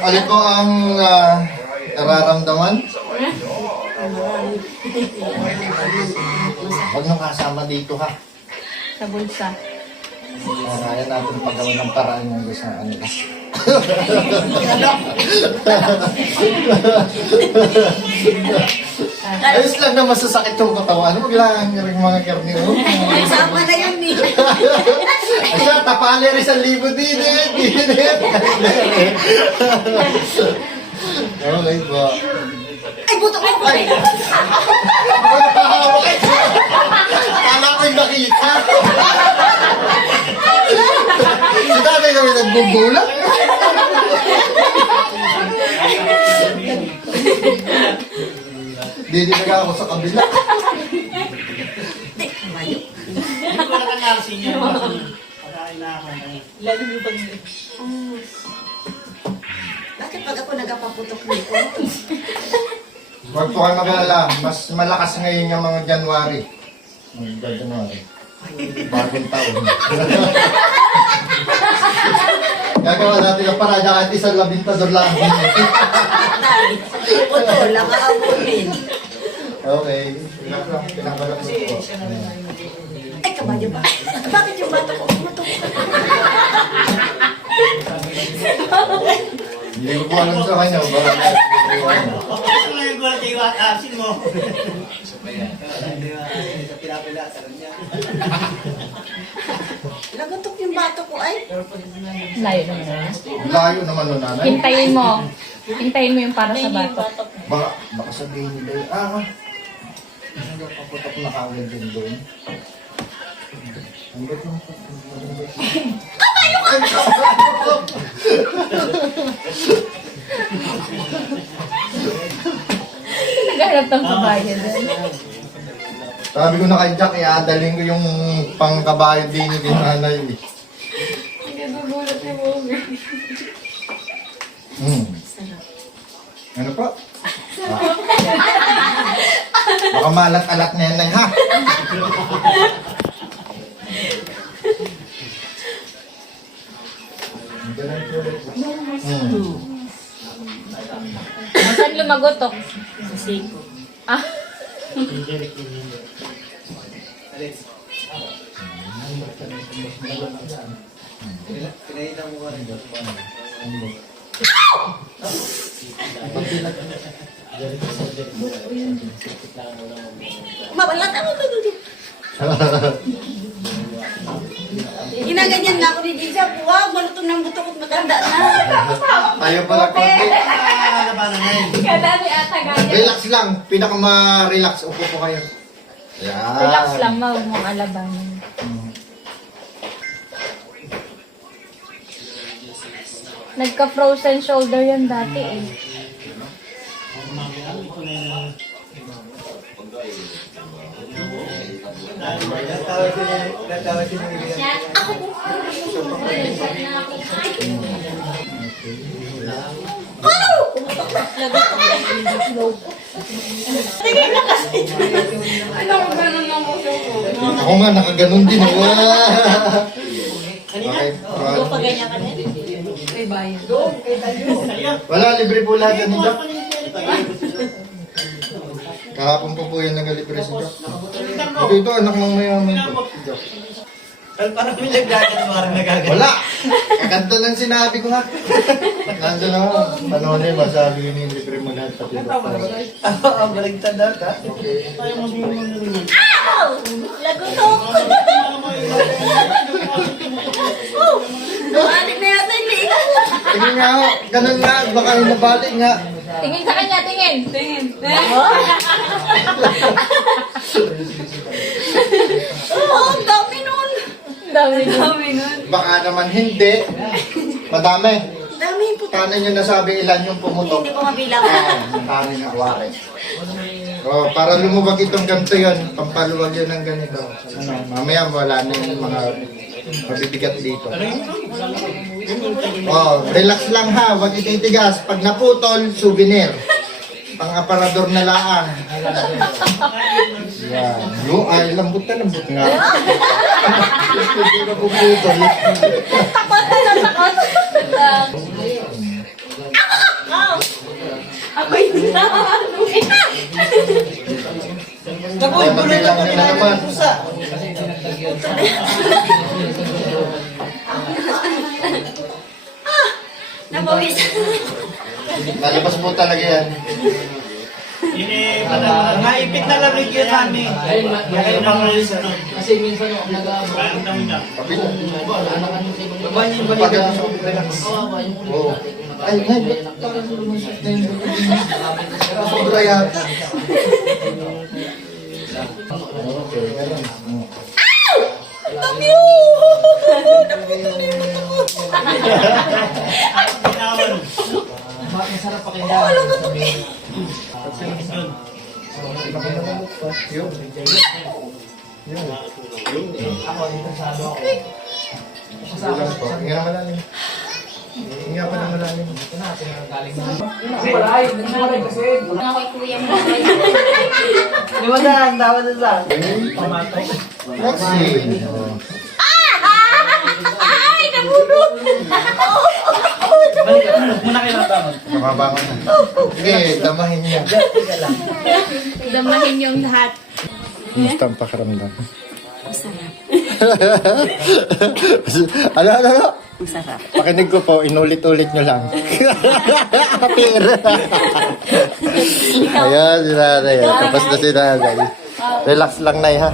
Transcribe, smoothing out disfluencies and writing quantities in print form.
Alin po ang nararamdaman? Huwag nang kasama dito ha. Sa bulsa. Kaya natin paggawa ng paraan ng gusto ng kanila. Ayos lang na masasakit yung katawan. Huwag lang yung mga karni mo. Sama na yun eh. Asya, tapali rin sa libo din eh. Okay po. Ay, buto ko po. Kala ko yung nakita. Si tatay kami nagbubulang. Didinaga ako sa kabila. Hindi ko na kanarsin niya. Pagkain na ako. Lalo mo pag... Bakit pag ako nagapaputok nito? Huwag po kayo mag-alala. Mas malakas ngayon yung mga January. January. Bagong taon. Gagawa natin ang parada kahit isang labintador lang. Buto, lang aabunin. Okay. Pinakabalak ko po. Ay, kabayo ba? Bakit yung bato ko? Buto ko. Hindi ko po alam sa kanya. Baka Ano lang yung gulat yung asin mo? Lagotok yung bato ko ay. Layo naman. layo naman nun, nanay. Hintayin mo. Hintayin mo yung para sa bato. Baka sabihin nila, nagpaputok na kagad din doon. Ang ba't yung Naghanap ng kabayo doon. Sabi ko na kay Jack, iadalhin ko yung pangkabayo din yung nanay. Nagugulat ni Mogi. Ano po? Baka malat-alat na yan na ha? Saan lumagotok? Sa siko. Ah, Mabalat ako to. Ginaganyan na ako ni Dija. Wow, malutong ng buto ko't matanda na. Tayo pala konti. kadami ata ganyan. Relax lang. Pinaka-ma-relax. Upo po kayo. Yan. Relax lang, huwag mong alabanin. Nagka-frozen shoulder yan dati eh. Ako nga, nakaganon din. Okay. Ito pa ganyan ka din. May bayan. Wala, libre po lahat yan ni Jack. Kahapon po yan nag-libre si Jack. Ito, anak ng mayaman po. Si Jack. Parang may nagdagan mo parang nagagalit. Wala! Kaganto nang sinabi ko ha. Nandun ako. Panahon eh, masabi yun yung libre mo lahat pati Jack. Ang baligtad na ka. Okay. Ow! Lagotok! Oh! Balik na yata yung liig. Tingin nga ako. Ganun nga. Baka yung nabalik nga. Tingin sa kanya, tingin. Tingin. Oo, ang dami nun. Dami nun. Baka naman hindi. Madami. Dami yung puto. Paano nyo nasabi ilan yung pumutok? Hindi ko mabilang. Paano nga wari? Oh, para lumubag itong ganito yun, pampaluwag yun ng ganito. Ano, mamaya wala na yung mga mabibigat dito. Oh, relax lang ha, wag ititigas. Pag naputol, souvenir. Pang-aparador na laan. Yan. Yung ay, lambot na lambot nga. Hindi na puputol. Takot na takot. Naku, Ay, gulat magbilang ako ka na naman. nila pusa. Napawis. Lalabas po talaga yan. Yun eh, mga ipit na lamig yun namin. Kaya na mga isa nun. Kasi minsan ako nag-aabot. Parang dami na. Kapit. Anak ano sa ibang Baba niyo yung Pag balikat. relax. kawawa yung ulit Oo. natin. Kung Ay, ay, parang lumusot na yun. Sobra yata. Okay, ganun. Ginawan. masarap pakinggan. Yun. Yun. Ako, interesado ako. Sige lang po. Hinga na malalim. Hinga pa na malalim. Ito na, pinagaling na. Nagwalay kasi. Nga kay kuya mo. Limadaan, tawad na sa. Roxy. Ay, nabulog! Muna kayo natangon. Nakabangon na. Sige, damahin niya. Damahin yung lahat. Kumusta ang pakiramdam? Masarap. Ano? Masarap. Pakinig ko po, inulit-ulit nyo lang. Kapir. Ayan, si nanay. Tapos na si nanay. Relax lang, nay, ha?